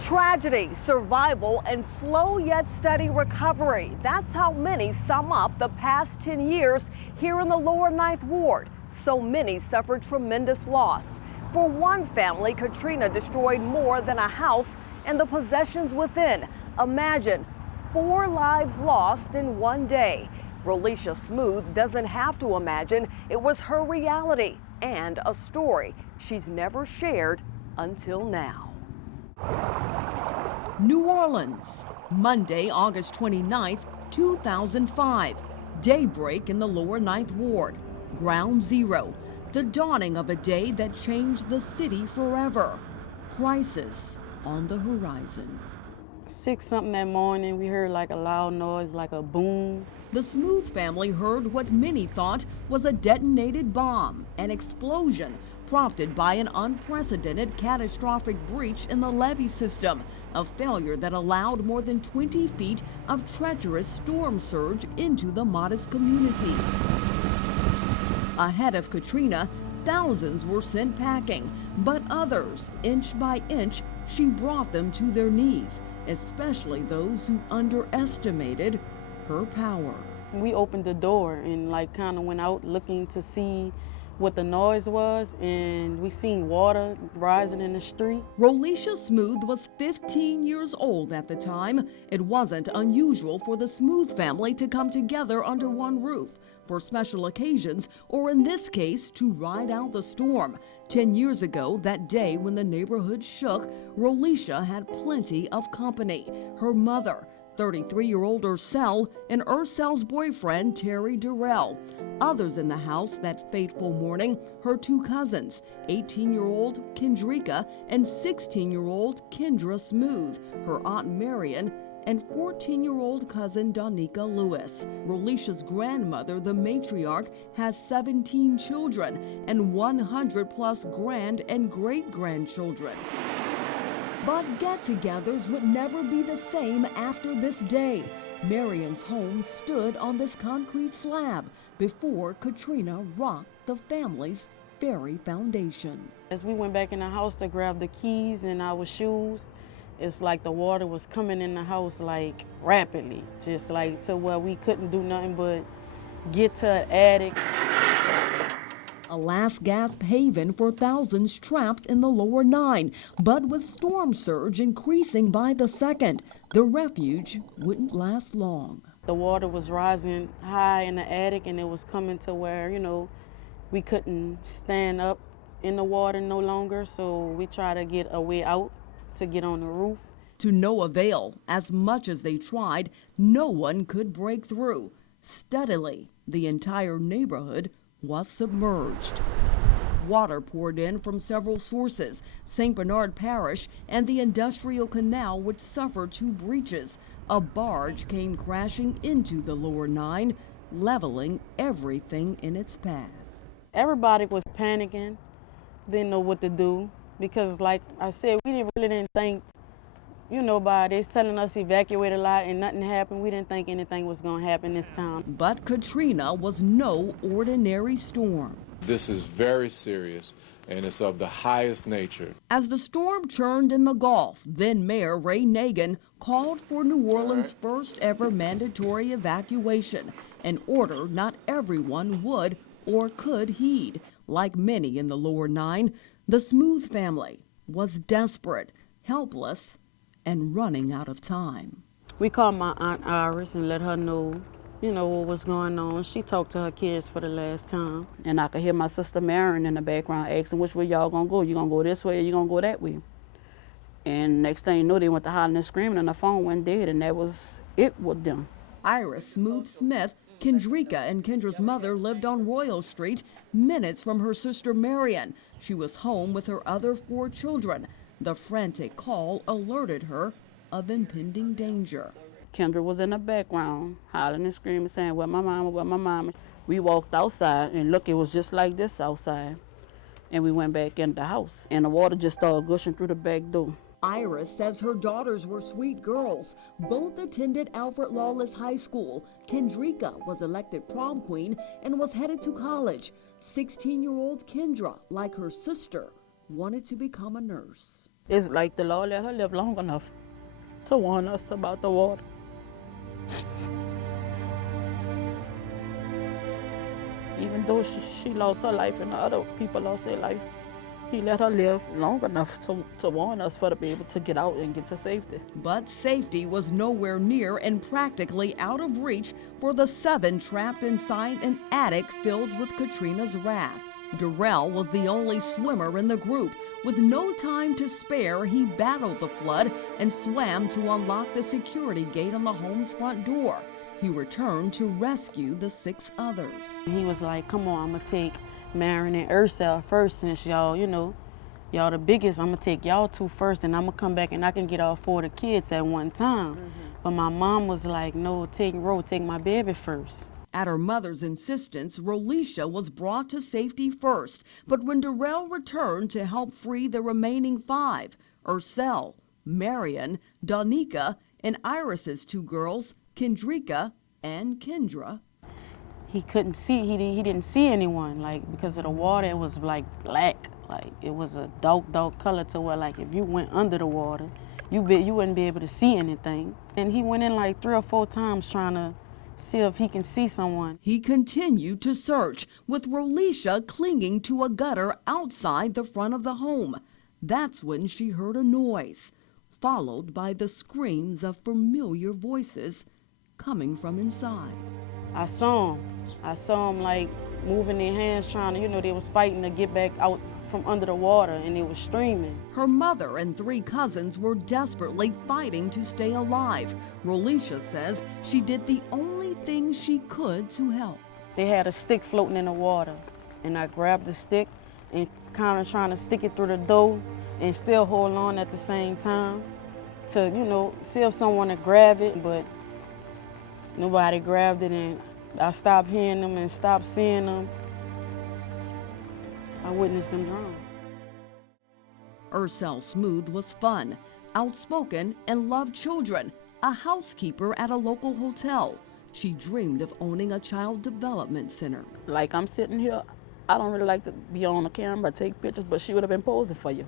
Tragedy, survival, and slow yet steady recovery. That's how many sum up the past 10 years here in the lower Ninth Ward. So many suffered tremendous loss. For one family, Katrina destroyed more than a house and the possessions within. Imagine 4 lives lost in one day. Rolisha Smooth doesn't have to imagine. It was her reality and a story she's never shared until now. New Orleans, Monday, August 29th, 2005. Daybreak in the lower Ninth Ward. Ground zero. The dawning of a day that changed the city forever. Crisis on the horizon. 6-something that morning, we heard like a loud noise, like a boom. The Smooth family heard what many thought was a detonated bomb, an explosion prompted by an unprecedented catastrophic breach in the levee system, a failure that allowed more than 20 feet of treacherous storm surge into the modest community. Ahead of Katrina, thousands were sent packing, but others, inch by inch, she brought them to their knees, especially those who underestimated her power. We opened the door and like kind of went out looking to see what the noise was, and we seen water rising in the street. Rolisha Smooth was 15 years old at the time. It wasn't unusual for the Smooth family to come together under one roof for special occasions, or in this case, to ride out the storm. 10 years ago, that day when the neighborhood shook, Rolisha had plenty of company. Her mother, 33-year-old Ursel, and Ursel's boyfriend, Terry Durrell. Others in the house that fateful morning, her 2 cousins, 18-year-old Kendrika and 16-year-old Kendra Smooth, her Aunt Marion, and 14-year-old cousin Donika Lewis. Rolisha's grandmother, the matriarch, has 17 children and 100-plus grand and great-grandchildren. But get-togethers would never be the same after this day. Marion's home stood on this concrete slab before Katrina rocked the family's very foundation. As we went back in the house to grab the keys and our shoes, it's like the water was coming in the house like rapidly, just like to where we couldn't do nothing but get to an attic. A last gasp haven for thousands trapped in the lower 9. But with storm surge increasing by the second, the refuge wouldn't last long. The water was rising high in the attic, and it was coming to where, we couldn't stand up in the water no longer, so we tried to get a way out to get on the roof. To no avail. As much as they tried, no one could break through. Steadily, the entire neighborhood was submerged. Water poured in from several sources, St. Bernard Parish and the Industrial Canal, which suffered 2 breaches. A barge came crashing into the lower 9, leveling everything in its path. Everybody was panicking, didn't know what to do, because like I said, we really didn't think, by they telling us to evacuate a lot and nothing happened. We didn't think anything was going to happen this time. But Katrina was no ordinary storm. This is very serious, and it's of the highest nature. As the storm churned in the Gulf, then Mayor Ray Nagin called for New Orleans' first ever mandatory evacuation, an order not everyone would or could heed. Like many in the lower 9, the Smooth family was desperate, helpless, and running out of time. We called my Aunt Iris and let her know, what was going on. She talked to her kids for the last time. And I could hear my sister Marion in the background asking, which way y'all gonna go? You gonna go this way or you gonna go that way? And next thing you know, they went to hollering and screaming and the phone went dead, and that was it with them. Iris Smooth Smith, Kendrika and Kendra's mother, lived on Royal Street, minutes from her sister Marion. She was home with her other 4 children. The frantic call alerted her of impending danger. Kendra was in the background, hollering and screaming, saying, "Where my mama, where my mama?" We walked outside, and look, it was just like this outside. And we went back in the house, and the water just started gushing through the back door. Iris says her daughters were sweet girls. Both attended Alfred Lawless High School. Kendrika was elected prom queen and was headed to college. 16-year-old Kendra, like her sister, wanted to become a nurse. It's like the Lord let her live long enough to warn us about the water. Even though she lost her life and other people lost their life, he let her live long enough to warn us for to be able to get out and get to safety. But safety was nowhere near and practically out of reach for the 7 trapped inside an attic filled with Katrina's wrath. Darrell was the only swimmer in the group. With no time to spare, he battled the flood and swam to unlock the security gate on the home's front door. He returned to rescue the 6 others. He was like, come on, I'm gonna take Marion and Ursel first, since y'all, y'all the biggest. I'm gonna take y'all 2 first, and I'm gonna come back and I can get all 4 of the kids at one time. But my mom was like, no, take my baby first. At her mother's insistence, Rolisha was brought to safety first. But when Darrell returned to help free the remaining 5, Ursel, Marion, Danica, and Iris's 2 girls, Kendrika and Kendra, he couldn't see, he didn't see anyone, like, because of the water. It was like black, like it was a dark color to where, like, if you went under the water, you wouldn't be able to see anything. And he went in like 3 or 4 times trying to see if he can see someone. He continued to search, with Rolisha clinging to a gutter outside the front of the home. That's when she heard a noise, followed by the screams of familiar voices coming from inside. I saw him like moving their hands, trying to, they was fighting to get back out from under the water, and it was streaming. Her mother and 3 cousins were desperately fighting to stay alive. Rolisha says she did the only thing she could to help. They had a stick floating in the water, and I grabbed the stick and kind of trying to stick it through the door and still hold on at the same time to, see if someone would grab it, but nobody grabbed it, and I stopped hearing them and stopped seeing them. I witnessed them drown. Ursel Smooth was fun, outspoken, and loved children, a housekeeper at a local hotel. She dreamed of owning a child development center. Like, I'm sitting here, I don't really like to be on the camera, take pictures, but she would have been posing for you.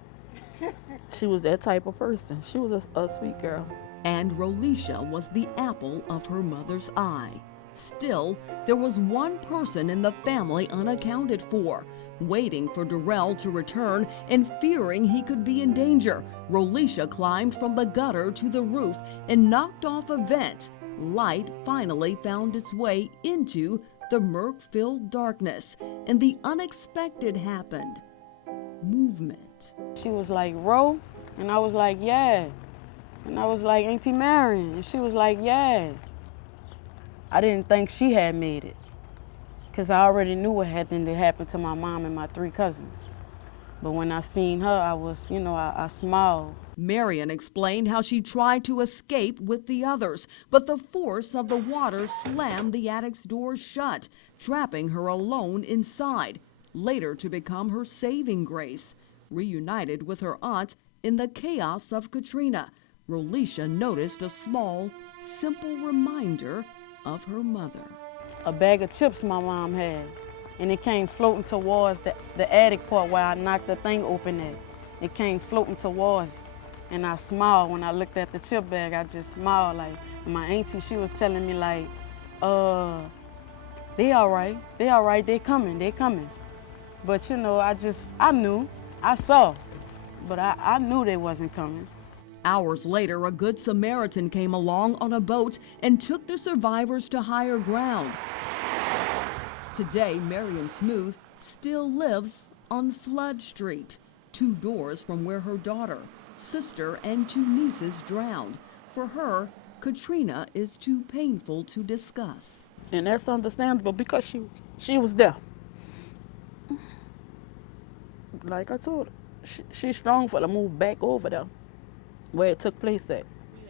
She was that type of person. She was a sweet girl. And Rolisha was the apple of her mother's eye. Still, there was one person in the family unaccounted for. Waiting for Darrell to return and fearing he could be in danger, Rolisha climbed from the gutter to the roof and knocked off a vent. Light finally found its way into the murk-filled darkness, and the unexpected happened. Movement. She was like, Ro? And I was like, yeah. And I was like, Auntie Marion. And she was like, yeah. I didn't think she had made it, because I already knew what had happened to my mom and my 3 cousins. But when I seen her, I was, I smiled. Marion explained how she tried to escape with the others, but the force of the water slammed the attic's door shut, trapping her alone inside, later to become her saving grace. Reunited with her aunt in the chaos of Katrina, Rolisha noticed a small, simple reminder of her mother. A bag of chips my mom had, and it came floating towards the attic part where I knocked the thing open at. It came floating towards, and I smiled when I looked at the chip bag. I just smiled, like, and my auntie, she was telling me, like, they all right, they coming. But, I knew, I saw, but I knew they wasn't coming. Hours later, a good Samaritan came along on a boat and took the survivors to higher ground. Today, Marion Smooth still lives on Flood Street, 2 doors from where her daughter, sister, and 2 nieces drowned. For her, Katrina is too painful to discuss. And that's understandable, because she was there. Like I told her, she's strong for to move back over there where it took place at.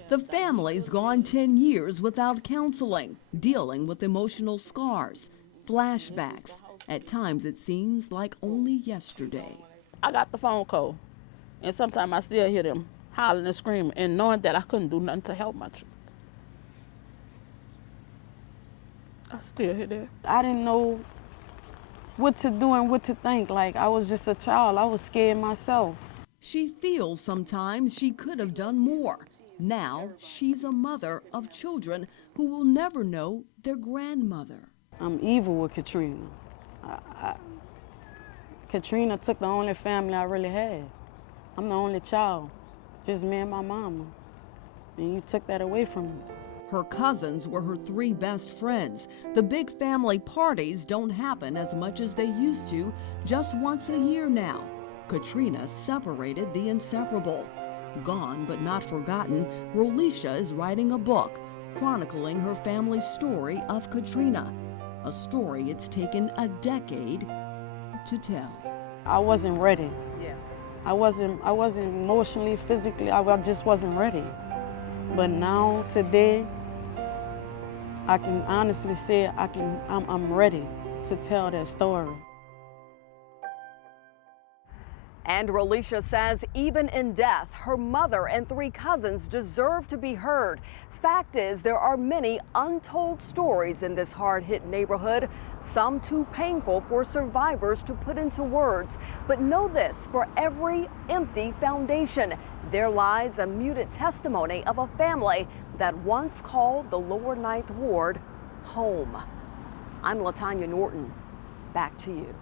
The family's gone 10 years without counseling, dealing with emotional scars, flashbacks. At times it seems like only yesterday. I got the phone call, and sometimes I still hear them hollering and screaming, and knowing that I couldn't do nothing to help my children. I still hear that. I didn't know what to do and what to think. Like, I was just a child. I was scared myself. She feels sometimes she could have done more. Now she's a mother of children who will never know their grandmother. I'm evil with Katrina. Katrina took the only family I really had. I'm the only child, just me and my mama. And you took that away from me. Her cousins were her 3 best friends. The big family parties don't happen as much as they used to, just once a year now. Katrina separated the inseparable. Gone but not forgotten, Rolisha is writing a book chronicling her family's story of Katrina. A story it's taken a decade to tell. I wasn't ready. Yeah. I wasn't emotionally, physically, I just wasn't ready. But now, today, I can honestly say I'm ready to tell that story. And Rolisha says even in death, her mother and 3 cousins deserve to be heard. Fact is, there are many untold stories in this hard-hit neighborhood, some too painful for survivors to put into words. But know this, for every empty foundation, there lies a muted testimony of a family that once called the Lower Ninth Ward home. I'm LaTanya Norton. Back to you.